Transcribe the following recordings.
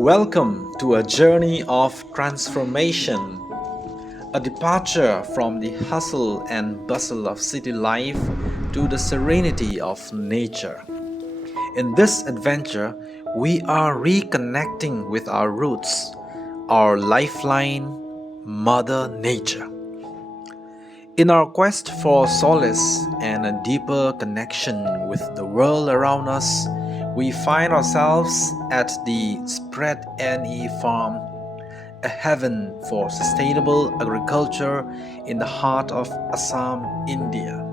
Welcome to a journey of transformation, a departure from the hustle and bustle of city life to the serenity of nature. In this adventure, we are reconnecting with our roots, our lifeline, Mother Nature. In our quest for solace and a deeper connection with the world around us, we find ourselves at the Spread NE Farm, a heaven for sustainable agriculture in the heart of Assam, India.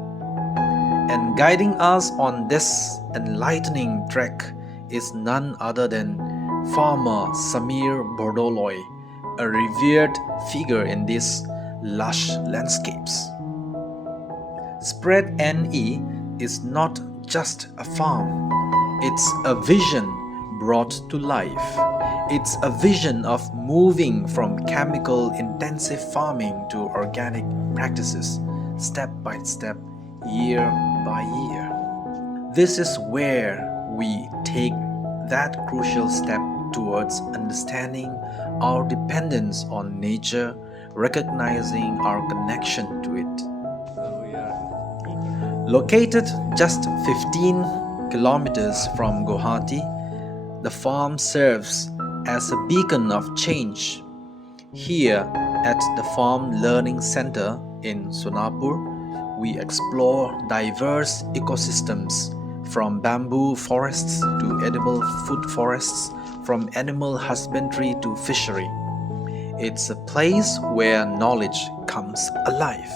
And guiding us on this enlightening trek is none other than farmer Samir Bordoloi, a revered figure in these lush landscapes. Spread NE is not just a farm, it's a vision brought to life. It's a vision of moving from chemical-intensive farming to organic practices, step by step, year by year. This is where we take that crucial step towards understanding our dependence on nature, recognizing our connection to it. Located just 15 kilometers from Guwahati, the farm serves as a beacon of change. Here at the Farm Learning Center in Sonapur, we explore diverse ecosystems from bamboo forests to edible food forests, from animal husbandry to fishery. It's a place where knowledge comes alive.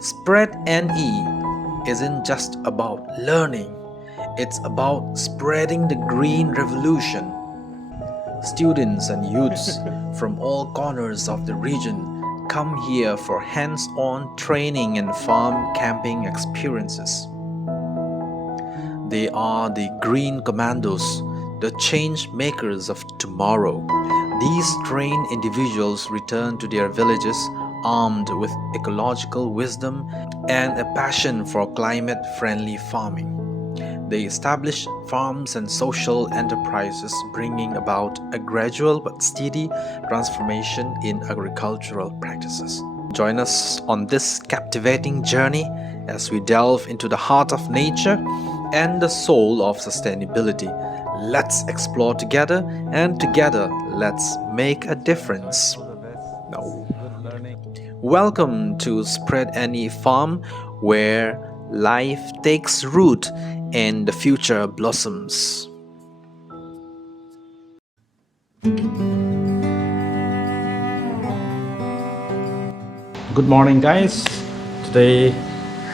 Spread NE isn't just about learning, it's about spreading the green revolution. Students and youths from all corners of the region come here for hands-on training and farm camping experiences. They are the green commandos, the change makers of tomorrow. These trained individuals return to their villages armed with ecological wisdom and a passion for climate-friendly farming. They establish farms and social enterprises, bringing about a gradual but steady transformation in agricultural practices. Join us on this captivating journey as we delve into the heart of nature and the soul of sustainability. Let's explore together, and together let's make a difference. Now, welcome to Spread NE Farm, where life takes root and the future blossoms. Good morning, guys. Today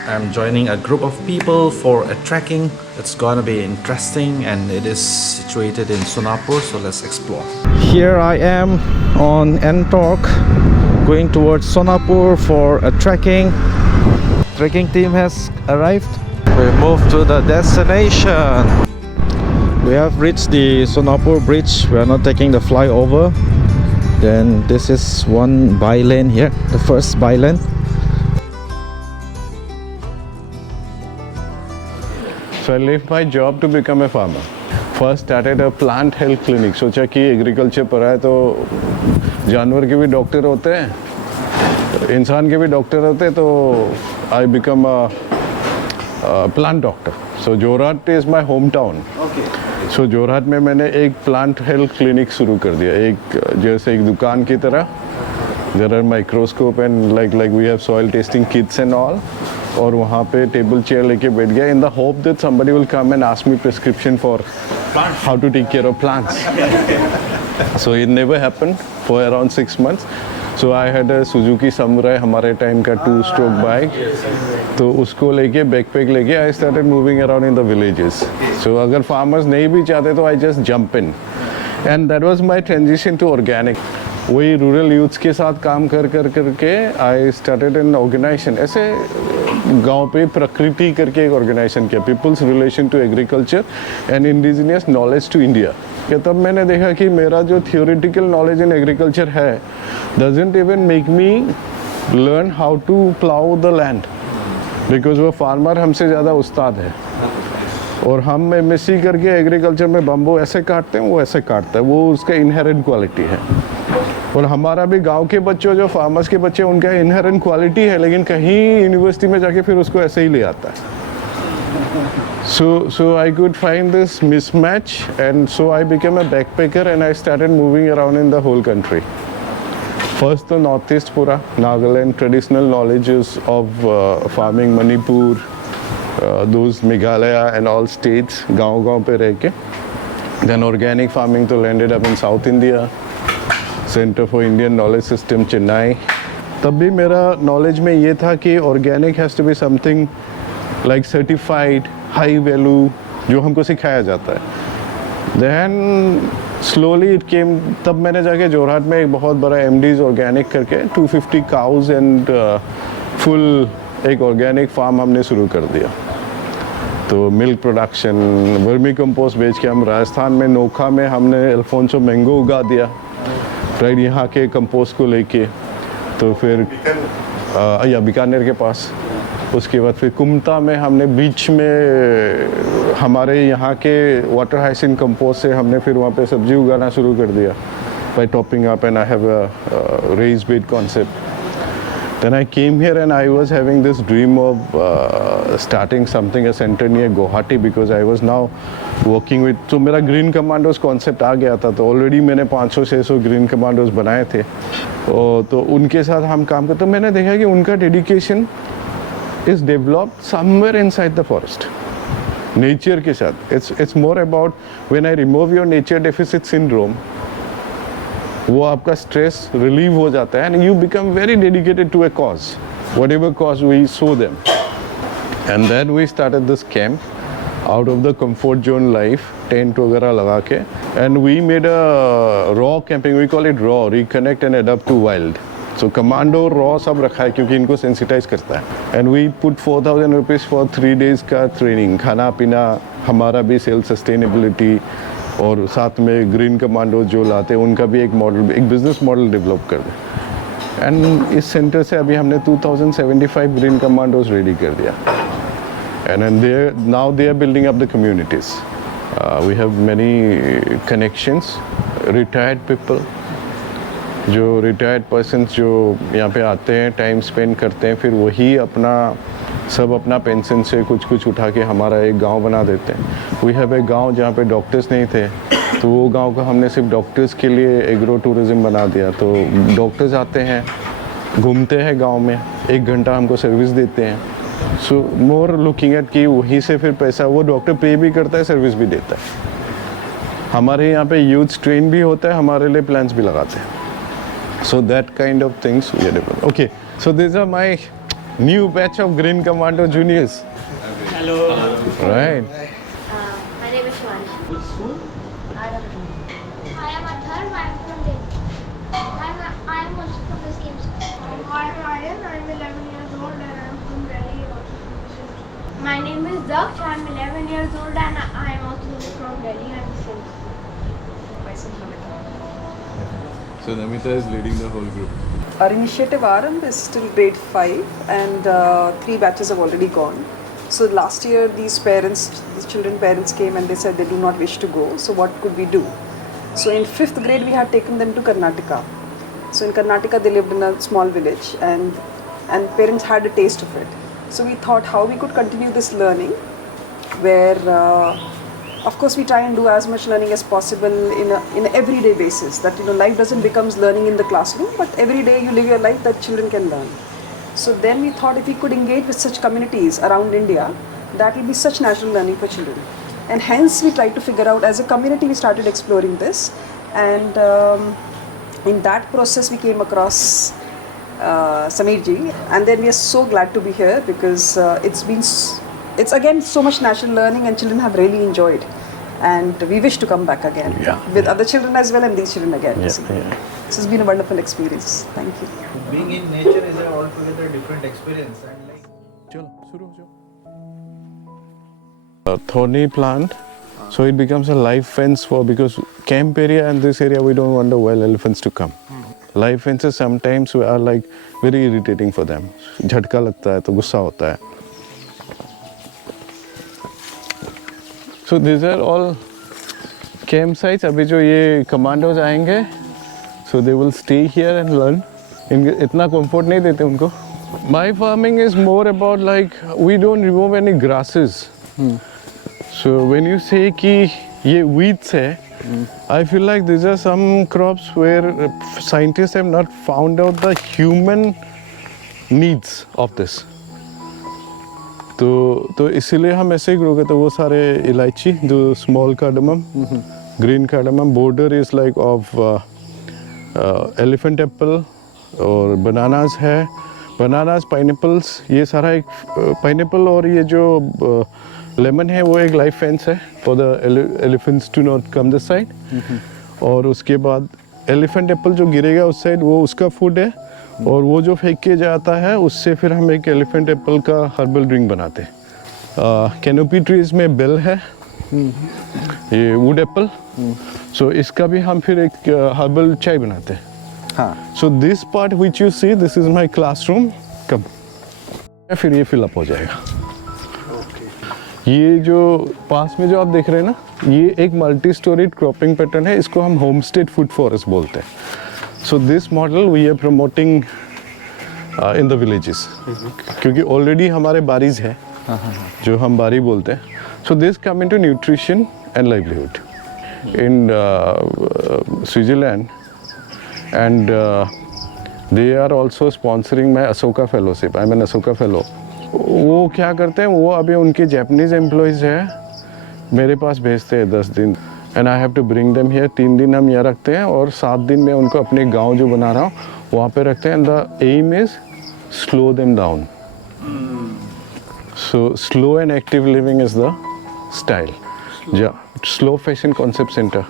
I'm joining a group of people for a trekking. It's gonna be interesting, and it is situated in Sonapur, so let's explore. Here I am on Entok, going towards Sonapur for a trekking. Trekking team has arrived. We moved to the destination. We have reached the Sonapur bridge. We are not taking the flyover. Then this is one by-lane here, the first by-lane. So I left my job to become a farmer. First started a plant health clinic. सोचा कि agriculture पर है तो जानवर के भी doctor होते हैं, इंसान के भी डॉक्टर होते हैं, तो I become a plant doctor. So Jorhat is my hometown. So Jorhat में मैंने एक प्लांट हेल्थ क्लिनिक शुरू कर दिया, एक जैसे एक दुकान की तरह. There are microscope and like we have soil testing kits and all. और वहाँ पे टेबल चेयर लेके बैठ गया in the hope that somebody will come and ask me prescription for how to take care of plants. So it never happened for around 6 months. So I had a Suzuki Samurai, हमारे time का 2-stroke bike. तो उसको लेके backpack लेके I started moving around in the villages. So अगर farmers नहीं भी चाहते तो I just jump in. And that was my transition to organic. वही रूरल यूथ्स के साथ काम कर के आई स्टार्टेड एन ऑर्गेनाइजेशन. ऐसे गांव पे प्रकृति करके एक ऑर्गेनाइजेशन किया, people's relation to agriculture and indigenous knowledge to India. तब मैंने देखा कि मेरा जो थियोरेटिकल नॉलेज इन एग्रीकल्चर है doesn't even make me learn how to plough the land, because वो फार्मर हमसे ज़्यादा उस्ताद है. और हम एमएससी करके एग्रीकल्चर में बम्बू ऐसे काटते हैं, वो ऐसे काटता है, वो उसका इनहेरेंट क्वालिटी है। और हमारा भी गांव के बच्चों जो फार्मर्स के बच्चे उनका इनहेरेंट क्वालिटी है, लेकिन कहीं यूनिवर्सिटी में जाके फिर उसको ऐसे ही ले आता है। So I could find this mismatch, and so I became a backpacker and I started moving around in the whole country. First the northeast pura, Nagaland, traditional knowledges of farming, Manipur, those Meghalaya and all states, गाँव पे रह के. Then organic farming to landed up in South India, Center for Indian Knowledge System, Chennai. तब भी मेरा knowledge में ये था कि organic has to be something like certified, high value, जो हमको सिखाया जाता है। Then slowly it came, तब मैंने जाके जोरहाट में एक बहुत बड़ा MD's organic करके 250 cows and full एक organic farm हमने शुरू कर दिया। तो मिल्क प्रोडक्शन, वर्मी कंपोस्ट बेच के हम राजस्थान में नोखा में हमने अल्फोंसो मैंगो उगा दिया, राइट, यहाँ के कंपोस्ट को लेके। तो फिर या बीकानेर के पास, उसके बाद फिर कुमता में हमने बीच में हमारे यहाँ के वाटर हाइसिन कंपोस्ट से हमने फिर वहाँ पे सब्जी उगाना शुरू कर दिया, by topping up, and I have a raised bed concept. Then I came here and I was having this dream of starting something, a center near Guwahati, because I was now working with, तो मेरा green commandos concept आ गया था, तो already मैंने 500-600 green commandos बनाए थे, तो उनके साथ हम काम करते, तो मैंने देखा कि उनका dedication is developed somewhere inside the forest, nature के साथ। It's more about when I remove your nature deficit syndrome, वो आपका स्ट्रेस रिलीव हो जाता है, and you become very dedicated to a cause, whatever cause we sow them. And then we started this camp out of the comfort zone life, tent वगैरह लगा के, and we made a raw camping, we call it raw, reconnect and adopt to wild. So commando raw सब रखा है क्योंकि इनको sensitise करता है। And we put 4000 rupees for 3 days का ट्रेनिंग, खाना पीना हमारा भी, सेल्फ सस्टेनेबिलिटी, और साथ में ग्रीन कमांडो जो लाते हैं उनका भी एक मॉडल, एक बिजनेस मॉडल डेवलप कर दें। एंड इस सेंटर से अभी हमने 2075 ग्रीन कमांडोज रेडी कर दिया, and now they are building up the communities. We have many connections, retired people, जो रिटायर्ड पर्सन्स जो यहाँ पे आते हैं, टाइम स्पेंड करते हैं, फिर वही अपना पेंशन से कुछ उठा के हमारा एक गांव बना देते हैं। वी हैव ए गांव जहाँ पे डॉक्टर्स नहीं थे, तो वो गांव को हमने सिर्फ डॉक्टर्स के लिए एग्रो टूरिज़्म बना दिया। तो डॉक्टर्स आते हैं, घूमते हैं गांव में, 1 घंटा हमको सर्विस देते हैं। सो मोर लुकिंग एट कि वहीं से फिर पैसा, वो डॉक्टर पे भी करता है, सर्विस भी देता है। हमारे यहाँ पे यूथ ट्रेन भी होता है, हमारे लिए प्लान्स भी लगाते हैं। So that kind of things we are developing. Okay, so these are my new batch of Green Commando juniors. Hello. Right. My name is Shivani. Which school? I am Adhar. I am from Delhi. I am also from the same school. Hi Ryan, I'm 11 years old and I'm from Delhi. My name is Daksh. I am 11 years old and I am also from Delhi. I am the same school. So Namita is leading the whole group. Our initiative Aramb is still grade 5 and 3 batches have already gone. So last year these children parents came and they said they do not wish to go. So what could we do? So in 5th grade we had taken them to Karnataka. So in Karnataka they lived in a small village and parents had a taste of it. So we thought how we could continue this learning where of course we try and do as much learning as possible in an everyday basis, that life doesn't becomes learning in the classroom, but every day you live your life that children can learn. So then we thought if we could engage with such communities around India, that will be such natural learning for children. And hence we tried to figure out, as a community we started exploring this, and in that process we came across Samir ji, and then we are so glad to be here because it's again so much natural learning and children have really enjoyed, and we wish to come back again with other children as well and these children again. This has been a wonderful experience. Thank you. Being in nature is an altogether different experience. And like, चलो शुरू हो जाओ। Thorny plant, so it becomes a live fence because camp area and this area we don't want the wild elephants to come. Live fences sometimes are like very irritating for them. झटका लगता है तो गुस्सा होता है। So this are all camp sites. अभी जो ये कमांडोज आएंगे, so they will stay here and learn. इनके इतना कंफर्ट नहीं देते उनको. My farming is more about like we don't remove any grasses. So when you say कि ये वीड्स है, I feel like these are some crops where scientists have not found out the human needs of this. तो इसीलिए हम ऐसे ही grow करते. वो सारे इलायची, जो small cardamom, green cardamom, border is like of elephant Apple और बनानास है. बनानास, पाइनएप्पल्स, ये सारा एक पाइनएप्पल और ये जो लेमन है वो एक लाइफ फेंस है for the elephants to not come this side. और उसके बाद एलिफेंट एप्पल जो गिरेगा उस साइड वो उसका फूड है. और वो जो फेंक के जाता है उससे फिर हम एक एलिफेंट एप्पल का हर्बल ड्रिंक बनाते हैं. कैनोपी ट्रीज में बेल है, ये वुड एप्पल. सो इसका भी हम फिर एक हर्बल चाय बनाते हैं. हाँ. So this part which you see, this is my classroom. कब फिर ये फिलअप हो जाएगा. ये जो पास में जो आप देख रहे हैं ना, ये एक मल्टी स्टोरीड क्रॉपिंग पैटर्न है. इसको हम होमस्टेड फूड फॉरेस्ट बोलते हैं. So this model we are promoting in the villages, क्योंकि ऑलरेडी हमारे बारीज है जो हम बारी बोलते हैं. So this come into nutrition and livelihood in Switzerland. And they are also sponsoring my Ashoka fellowship. I am an Ashoka fellow. वो क्या करते हैं, वो अभी उनके जापानीज एम्प्लॉयज़ है मेरे पास भेजते हैं 10 दिन. And I have to bring them here. 3 दिन हम यहाँ रखते हैं और 7 दिन में उनको अपने गांव जो बना रहा हूँ वहाँ पे रखते हैं. And the aim is slow them down. So slow and active living is the style. Slow fashion concept centre.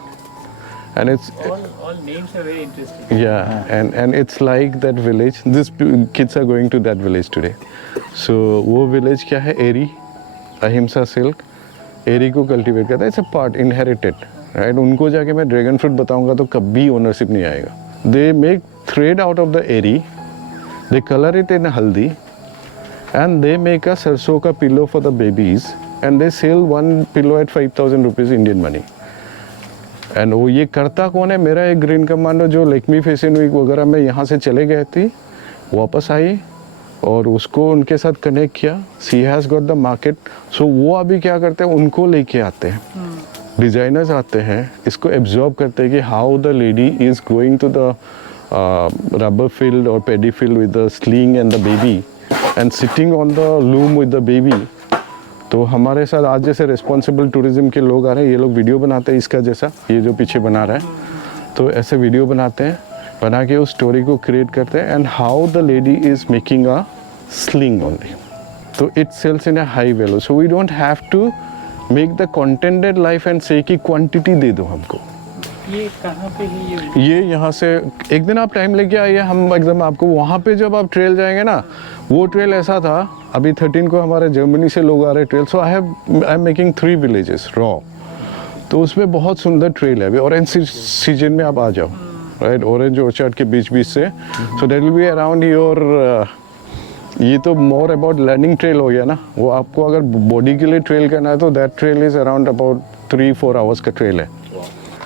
And it's all names are very interesting. yeah, and it's like that village. These kids are going to that village today. So वो village क्या है, एरी, अहिंसा silk, एरी को cultivate करता है. It's a part inherited, right. उनको जाके मैं ड्रैगन फ्रूट बताऊंगा तो कभी ओनरशिप नहीं आएगा. They make thread out of the eri, they colour it in haldi, and they make a सरसों का pillow for the babies, and they sell 1 pillow at 5,000 rupees Indian money. And वो ये करता कौन है, मेरा एक ग्रीन कमांडो जो लेकमी फैशन वीक वगैरह में यहाँ से चले गए थी, वापस आई और उसको उनके साथ कनेक्ट किया. She has got the market. So वो अभी क्या करते हैं, उनको लेके आते हैं. डिज़ाइनर्स आते हैं, इसको एब्जॉर्ब करते हैं कि how the lady is going to the rubber field और paddy field with the sling and the baby and sitting on the loom with the baby. तो हमारे साथ आज जैसे रिस्पॉन्सिबल टूरिज्म के लोग आ रहे हैं, ये लोग वीडियो बनाते हैं इसका जैसा, ये जो पीछे बना रहा है. तो ऐसे वीडियो बनाते हैं, बना के उस स्टोरी को क्रिएट करते हैं. And how the lady is making a sling only. तो it sells in a high value. So we don't have to make the contented life and say कि क्वांटिटी दे दो हमको. ये कहाँ पे है ये यहाँ से एक दिन आप टाइम लेके आइए, हम एकदम आपको वहाँ पे जब आप ट्रेल जाएंगे ना, वो ट्रेल ऐसा था. अभी 13 को हमारे जर्मनी से लोग आ रहे trail. So I am making 3 villages raw. तो उसमें बहुत सुंदर ट्रेल है. अभी ऑरेंज सीजन में आप आ जाओ, राइट, ऑरेंज ऑर्चर्ड के बीच बीच से. So that will be around your, ये तो मोर अबाउट लर्निंग ट्रेल हो गया ना. वो आपको अगर बॉडी के लिए ट्रेल करना है तो that trail is around about 3-4 hours का ट्रेल है.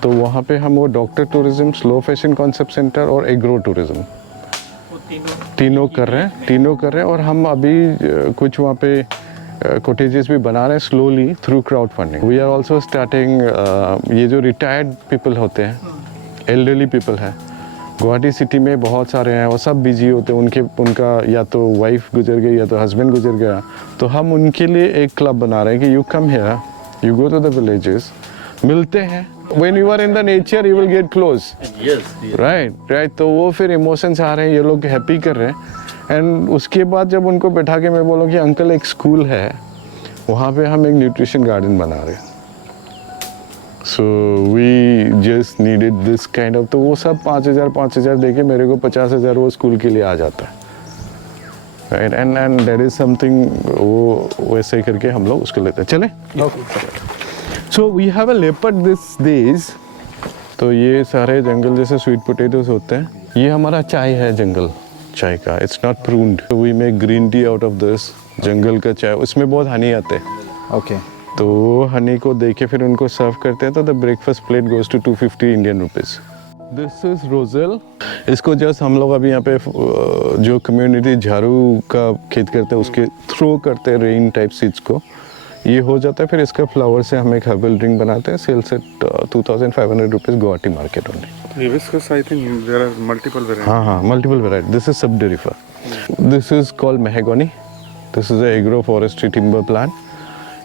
तो वहाँ पे हम वो doctor tourism, slow fashion concept centre और एग्रो टूरिज्म तीनों कर रहे हैं. और हम अभी कुछ वहाँ पे कोटेजेस भी बना रहे हैं slowly through crowd funding. We are also starting, ये जो रिटायर्ड पीपल होते हैं, एल्डरली पीपल हैं, गुवाहाटी सिटी में बहुत सारे हैं, वो सब बिजी होते हैं. उनका या तो वाइफ गुजर गई या तो हस्बैंड गुजर गया. तो हम उनके लिए एक क्लब बना रहे हैं कि you come here, you go to the villages, मिलते हैं. When you are in the nature, you will get close. Yes. Right. तो वो फिर इमोशंस आ रहे हैं, ये लोग हैप्पी कर रहे हैं. एंड उसके बाद जब उनको बैठा के मैं बोलूँ कि अंकल एक स्कूल है, वहाँ पे हम एक न्यूट्रिशन गार्डन बना रहे हैं. So we just needed this kind of. तो वो सब 5,000 दे के मेरे को 50,000 वो स्कूल के लिए आ जाता है. Right. And that is something, वो वैसे करके हम लोग उसको लेते हैं. चले. So we have a leopard this days. तो ये सारे जंगल जैसे स्वीट पोटैटोज होते हैं. ये हमारा चाय है, जंगल चाय का. It's not pruned. We make green tea out of this. जंगल का चाय, उसमें बहुत हनी आते हैं. Okay. तो वो हनी को दे के फिर उनको सर्व करते हैं, तो the breakfast plate goes to 250 Indian rupees. This is roselle. इसको जस्ट हम लोग अभी यहाँ पे जो कम्युनिटी झाड़ू का खेत करते हैं उसके थ्रो करते हैं रेन टाइप सीड्स को, ये हो जाता है। फिर इसका फ्लावर से हम एक हर्बल ड्रिंक बनाते हैं, sells at 2500 rupees Guwahati market only. Hibiscus, I think there are multiple varieties. हाँ, multiple variety. This is sabdariffa. This is called mahogany. This is agro forestry timber plant.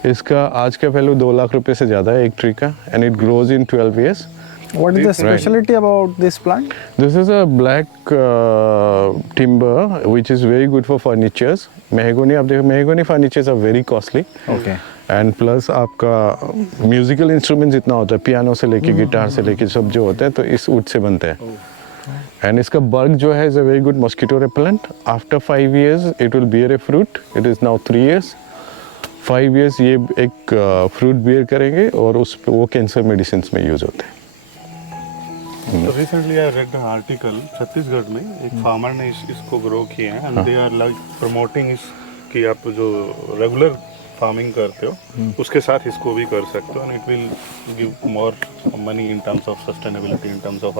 इसका आज का वैल्यू 2 लाख रुपए से ज़्यादा है एक ट्री का, and it grows in 12 years। What is the specialty about this plant? This is a black timber which is very good for furnitures. Mahogany, आप देखो mahogany furnitures are very costly. Okay. And plus आपका musical instrument जितना होता है, piano से लेके guitar से लेके सब जो होते हैं, तो इस वुड से बनते हैं। एंड इसका बर्ग जो है is a very good mosquito repellent. After 5 years it will beer a fruit. It is now 3 years। 5 years ये एक फ्रूट बियर करेंगे और उस पे वो कैंसर मेडिसिन में यूज होते हैं। So recently I read an article, Chhattisgarh में एक फार्मर ने इसको ग्रो किया है, and they are like promoting इस कि आप जो रेगुलर फार्मिंग करते हो उसके साथ इसको भी कर सकते हो, and it will give more money in terms of sustainability, in terms of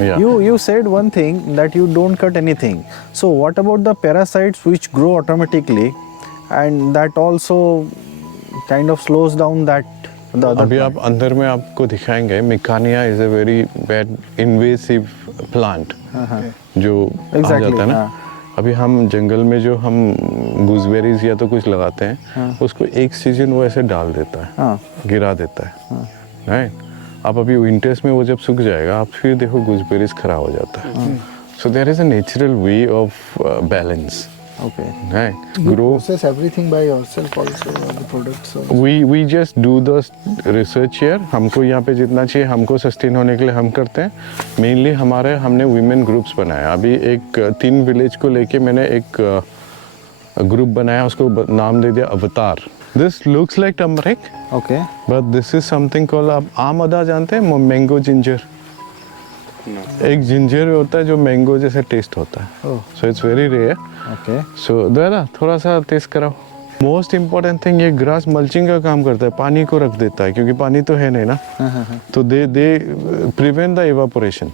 Yeah. You said one thing that you don't cut anything. So what about the parasites which grow automatically, and that also kind of slows down that the other अभी plant? आप अंदर में आपको दिखाएंगे, Mikania is a very bad invasive plant जो आ जाता है ना। अभी हम जंगल में जो हम गूसबेरीज या तो कुछ लगाते हैं, उसको एक सीजन वो ऐसे डाल देता है, गिरा देता है, राइट। आप अभी विंटर्स में वो जब सूख जाएगा, आप फिर देखो गूसबेरीज खराब हो जाता है। So there is a natural way of balance, Okay. Right. You grow process everything by yourself also, the products also. we just do the research here। हमको यहाँ पे जितना चाहिए हमको सस्टेन होने के लिए हम करते हैं। मेनली हमने women groups बनाया। अभी एक 3 विलेज को लेके मैंने एक ग्रुप बनाया, उसको नाम दे दिया अवतार। This looks like turmeric, Okay. But this is something called, आप आम अदा जानते हैं, मैंगो जिंजर। एक जिंजर होता है जो मैंगो जैसे टेस्ट होता है, so it's very rare. Okay. So दादा थोड़ा सा टेस्ट कराओ। मोस्ट इम्पॉर्टेंट थिंग, ये ग्रास मल्चिंग का काम करता है, पानी को रख देता है, क्योंकि पानी तो है नहीं ना, तो दे प्रिवेंट द इवापोरेशन।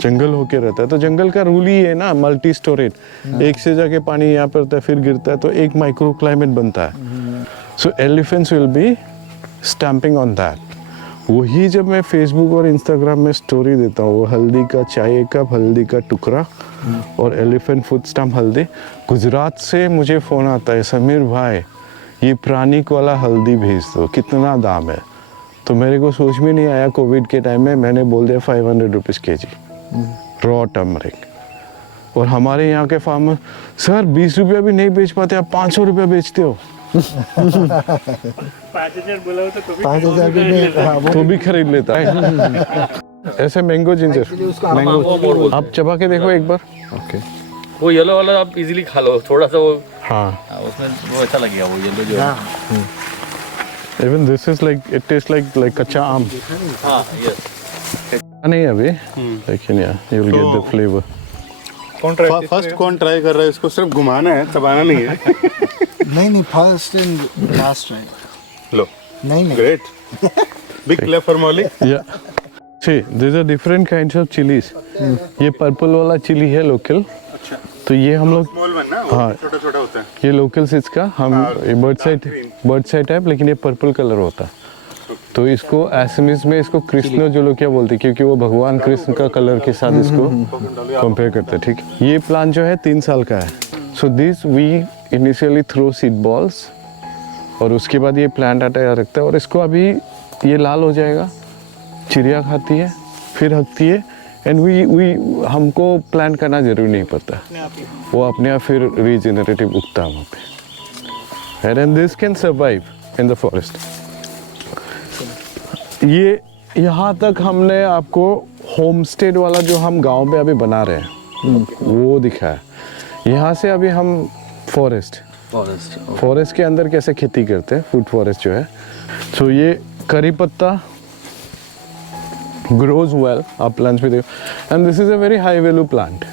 जंगल होके रहता है, तो जंगल का रूल ही है ना, मल्टी स्टोरेज। एक से जाके पानी यहाँ पर रहता है, फिर गिरता है, तो एक माइक्रो क्लाइमेट बनता है। So elephants will be stamping on that. वही जब मैं फेसबुक और इंस्टाग्राम में स्टोरी देता हूँ, वो हल्दी का चाय कप, हल्दी का टुकड़ा और एलिफेंट फुट स्टैम्प हल्दी, गुजरात से मुझे फ़ोन आता है, समीर भाई ये प्राणिक वाला हल्दी भेज दो, कितना दाम है? तो मेरे को सोच में नहीं आया, कोविड के टाइम में मैंने बोल दिया 500 रुपीज़ kg रॉ टर्मरिक। और हमारे यहाँ के फार्मर, सर 20 रुपया भी नहीं बेच पाते, आप 500 रुपया बेचते हो। 5,000 बोला हो तो 5,000 भी नहीं, तो भी खरीद लेता है। ऐसे मैंगो जिंजर, मैंगो आप चबा के देखो एक बार। Okay. वो येलो वाला आप इजीली खा लो, थोड़ा सा वो हाँ, उसमें वो अच्छा लगेगा, वो येलो जो even this is like, it taste like कच्चा आम। हाँ यस। नहीं अभी, लेकिन या you will get the flavour. First कौन ट्राई कर रहा है? इसको सिर्फ घुमाना है, चबाना नहीं है। नहीं, फर्स्ट एंड लास्ट ट्राई। लो, नहीं। Great, big clap for Molly. या see this are different kinds of chillies. ये पर्पल वाला चिली है लोकल, तो ये हम लोग, स्मॉल वन ना, हाँ, छोटा छोटा होता है। ये लोकल सीड्स का हम बर्ड साइड टाइप, लेकिन ये पर्पल कलर होता है। तो इसको एसएमएस में इसको कृष्ण जो लोग क्या बोलते हैं, क्योंकि वो भगवान कृष्ण का कलर के साथ इसको कंपेयर करते हैं, ठीक। ये प्लांट जो है 3 साल का है। So this we initially throw seed balls, और उसके बाद ये प्लांट आता है, रखता है, और इसको अभी ये लाल हो जाएगा, चिड़िया खाती है, फिर हकती है, एंड वी हमको प्लांट करना जरूरी नहीं पड़ता, वो अपने आप फिर रीजेनरेटिव उगता है वहाँ पे। And this can survive in the forest. ये यहाँ तक हमने आपको होम स्टेड वाला जो हम गांव में अभी बना रहे हैं वो दिखाया। यहाँ से अभी हम फॉरेस्ट के अंदर कैसे खेती करते हैं, फूड फॉरेस्ट जो है। सो ये करी पत्ता grows well, आप plants में देखो, and this is a very high value plant,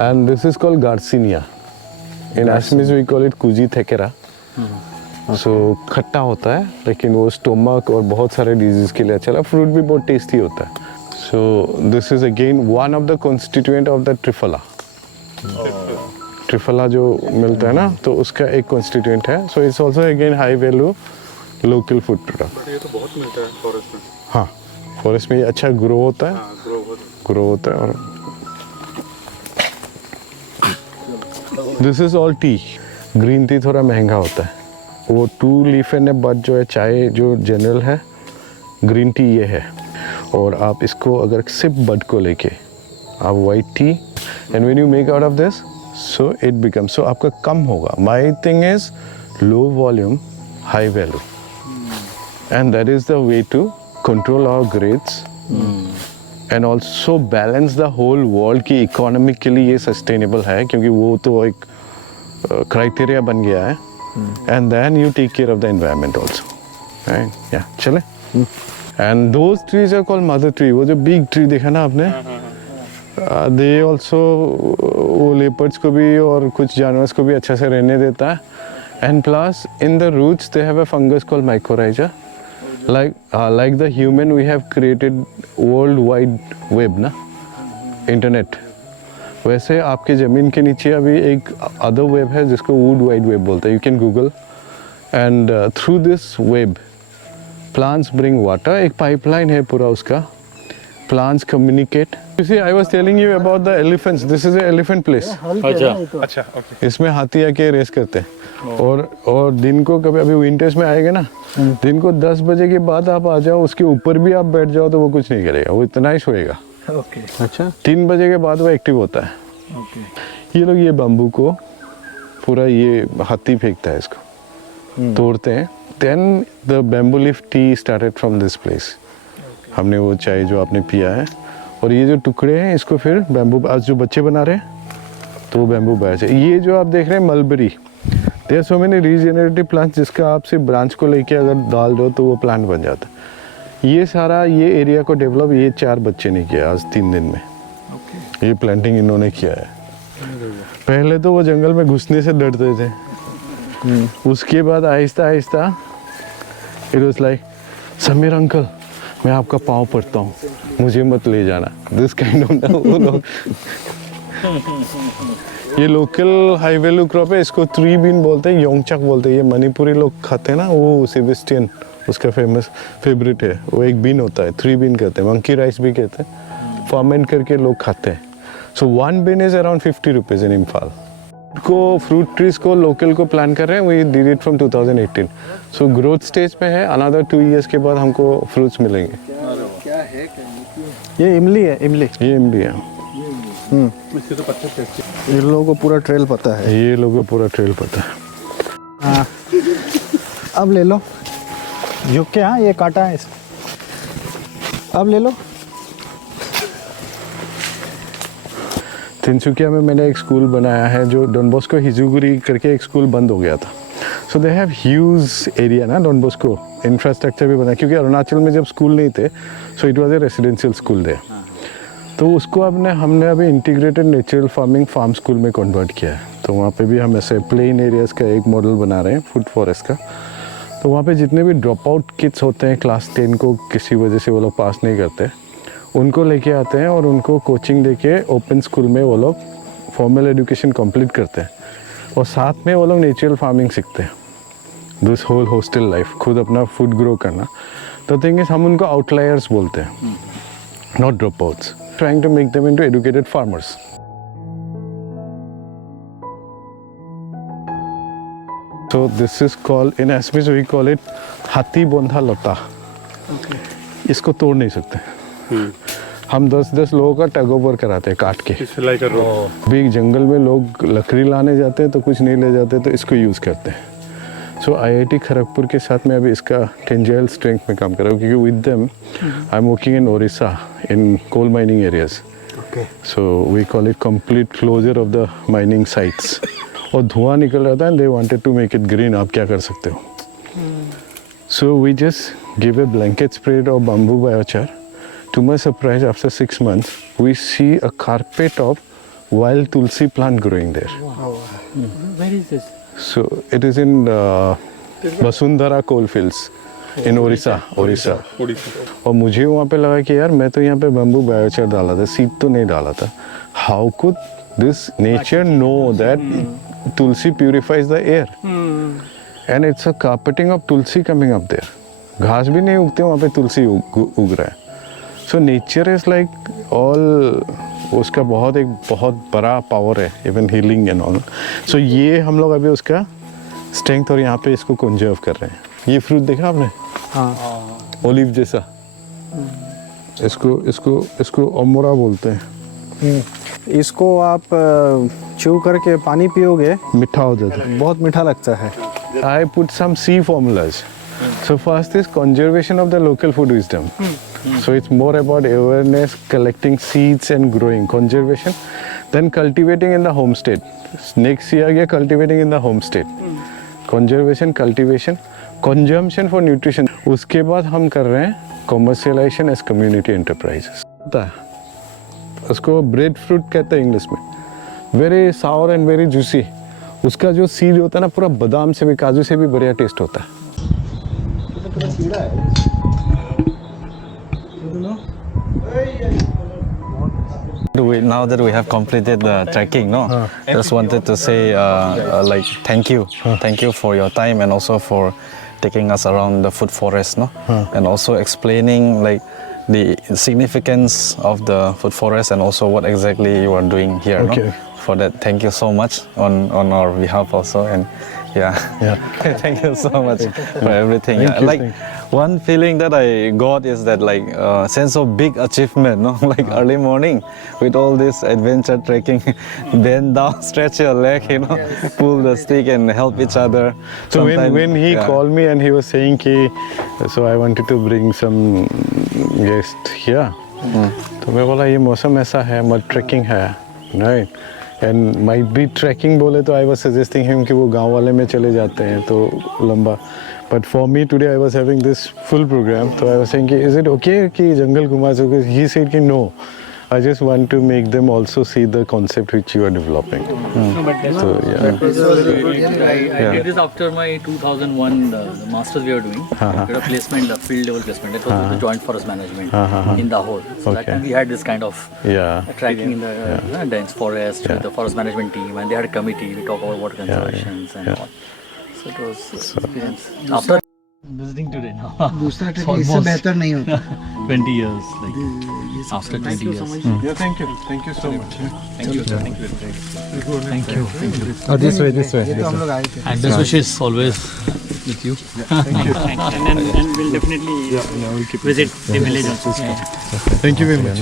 and this is called Garcinia. In Assamese we call it Kuji Thekera, सो खट्टा होता है लेकिन वो स्टोमक और बहुत सारे डिजीज़ के लिए अच्छा है। फ्रूट भी बहुत टेस्टी होता है। So this is again one of the constituent of the triphala. Triphala जो मिलता है ना, तो उसका एक कॉन्स्टिट्यूएंट है। So it's also again high value local food product. ये तो बहुत मिलता है फॉरेस्ट में। हाँ, फॉरेस्ट में ये अच्छा ग्रो होता है। ग्रो होता है। और this is all T. Green tea थोड़ा महंगा होता है। वो 2 लीफ एंड बट जो है, चाय जो जनरल है, ग्रीन टी ये है। और आप इसको अगर सिर्फ बड को लेके आप white tea and when you make out of this, so it become, so आपका कम होगा। My thing is low volume high value, and that is the way to control our grades and also balance the whole world की economically ये sustainable है, क्योंकि वो तो एक क्राइटेरिया बन गया है। And then you take care of the environment also. या चले। And those trees are called mother tree. वो जो बिग ट्री देखा ना आपने, दे ऑल्सो वो लेपर्ड्स को भी और कुछ जानवर्स को भी अच्छा से रहने देता है। And plus in the roots they have a fungus called mycorrhiza. like the human, we have created world wide web ना, इंटरनेट। वैसे आपके ज़मीन के नीचे अभी एक अदर वेब है जिसको वुड वाइड वेब बोलते हैं। You can Google and through this web plants bring water. एक पाइपलाइन है पूरा उसका। Plants communicate. You see, I was telling you about the elephants. This is an elephant place. अच्छा, okay. इसमें हाथी आके रेस करते हैं। और दिन को कभी अभी विंटर्स में आएगा ना, दिन को 10 बजे के बाद आप आ जाओ, उसके ऊपर भी आप बैठ जाओ तो वो कुछ नहीं करेगा, वो इतना ही सोएगा। ओके, अच्छा। 3 बजे के बाद वो एक्टिव होता है। ओके। ये लोग ये बम्बू को पूरा ये हाथी फेंकता है, इसको तोड़ते हैं। Then the bamboo leaf tea started from this place. हमने वो चाय जो आपने पिया है, और ये जो टुकड़े हैं इसको फिर बैम्बू, आज जो बच्चे बना रहे हैं तो वो बैम्बू बायर्स है। ये जो आप देख रहे हैं mulberry, there are so many regenerative plants जिसका आप सिर्फ ब्रांच को लेके अगर डाल दो तो वो प्लांट बन जाता है। ये सारा ये एरिया को डेवलप ये 4 बच्चे ने किया आज 3 दिन में। ये प्लांटिंग इन्होंने किया है। पहले तो वो जंगल में घुसने से डरते थे, उसके बाद Aahista Aahista it was like, Sameer uncle मैं आपका पाँव पड़ता हूँ, मुझे मत ले जाना। दिस काइंड ऑफ वो लोग। ये लोकल हाई वैल्यू क्रॉप है, इसको 3 बीन बोलते हैं, योंगचक बोलते हैं। ये मणिपुरी लोग खाते हैं ना, वो सेबेस्टियन उसका फेमस फेवरेट है। वो एक बीन होता है, 3 बीन कहते हैं, मंकी राइस भी कहते हैं। फर्मेंट करके लोग खाते हैं। So 1 bean is around 50 rupees in Imphal. को फ्रूट ट्रीज को लोकल को प्लान कर रहे हैं। We did it from 2018। So growth stage पे है। अनदर 2 इयर्स के बाद हमको फ्रूट्स मिलेंगे। क्या है? ये इमली है। इमली, ये इमली है। ये लोगों को पूरा ट्रेल पता है। ये लोगों को पूरा ट्रेल पता है। हाँ, अब ले लो। झुक के, हाँ ये काटा है इसमें। अब ले लो। तिनसुकिया में मैंने एक स्कूल बनाया है जो डॉन बॉस्को हिजुगुरी करके एक स्कूल बंद हो गया था। So they have huge area ना, डॉन बॉस्को इंफ्रास्ट्रक्चर भी बना, क्योंकि अरुणाचल में जब स्कूल नहीं थे so it was a residential school they. तो उसको हमने अभी integrated natural farming farm school में कन्वर्ट किया है। तो वहाँ पे भी हम ऐसे प्लेन एरियाज़ का एक मॉडल बना रहे हैं फूड फॉरेस्ट का। तो वहाँ पे जितने भी ड्रॉप आउट किड्स होते हैं क्लास 10 को किसी वजह से वो लोग पास नहीं करते, उनको लेके आते हैं और उनको कोचिंग देके ओपन स्कूल में वो लोग फॉर्मल एजुकेशन कंप्लीट करते हैं, और साथ में वो लोग नेचुरल फार्मिंग सीखते हैं। दिस होल हॉस्टल लाइफ, खुद अपना फूड ग्रो करना। तो थिंग इज हम उनको आउटलायर्स बोलते हैं, not drop outs, trying to make them into educated farmers. So this is called, in Assamese we call it हाथी बोंधा लता। इसको तोड़ नहीं सकते। हम 10-10 लोगों का टग ओवर कराते हैं काट के। भी जंगल में लोग लकड़ी लाने जाते हैं तो कुछ नहीं ले जाते, तो इसको यूज़ करते हैं। सो IIT खड़गपुर के साथ मैं अभी इसका टेंजाइल स्ट्रेंथ में काम कर रहा हूँ, क्योंकि with them I am working in Odisha in coal mining areas. So we call it complete closure of the mining sites. और धुआं निकल रहा था and they wanted to make it green. आप क्या कर सकते हो? So we just give a blanket spread of bamboo biochar. To my surprise, after 6 months, we see a carpet of wild tulsi plant growing there. Where is this? So it is in Vasundhara coalfields in Orissa. और मुझे वहाँ पे लगा कि यार मैं तो यहाँ पे बम्बू बायोचार डाला था, सीड तो नहीं डाला था। How could this nature know that tulsi purifies the air and it's a carpeting of tulsi coming up there. घास भी नहीं उगते वहाँ पे, तुलसी उग रहा है। So nature is like all, उसका बहुत बड़ा पावर है, इवन हीलिंग एंड ऑल। सो ये हम लोग अभी उसका स्ट्रेंथ और यहाँ पे इसको कंजर्व कर रहे हैं। ये फ्रूट देखा आपने? हाँ, ओलिव जैसा। इसको अमोरा बोलते हैं। इसको आप च्यू करके पानी पियोगे, मीठा हो जाता है, बहुत मीठा लगता है। I put some sea formulas. So first is conservation of the local food wisdom. So it's more about awareness, collecting seeds and growing. Conservation, then cultivating in the homestead. Next year again cultivating in the homestead. Conservation, cultivation, consumption for nutrition. उसके बाद हम कर रहे हैं commercialization as community enterprises. उसको bread fruit कहते हैं English में। Very sour and very juicy. उसका जो सीड होता है ना, पूरा बादाम से भी, काजू से भी बढ़िया टेस्ट होता है। Now that we have completed the trekking, no, just wanted to say like thank you for your time and also for taking us around the food forest, no, and also explaining like the significance of the food forest and also what exactly you are doing here. Okay. No? For that, thank you so much on our behalf also, and thank you so much for everything. One feeling that I got is that like sense of big achievement, no, like early morning with all this adventure trekking, bend down, stretch your leg, pull the stick and help each other. So when he called me and he was saying so I wanted to bring some guest here, तो मैं बोला ये मौसम ऐसा है, mud trekking है, right? And might be trekking बोले तो I was suggesting him कि वो गांव वाले में चले जाते हैं तो लंबा, but for me today I was having this full program, so I was saying is it okay कि जंगल घुमा सके? He said कि no, I just want to make them also see the concept which you are developing. No, but So that was I did this after my 2001 the masters we were doing. We had a placement, the field level placement. That was with the joint forest management in Lahore. So that time we had this kind of tracking in the dense forest with the forest management team, and they had a committee. We talk about water conservations and all. So it was experience. After visiting today now, दूसरा track इससे बेहतर नहीं होता। 20 years, like after 20 years. Yeah, thank you so much. Thank you. Oh, this way. ये तो हम लोग आए थे। And best wishes always with you. And we'll definitely visit the village also. Thank you very much.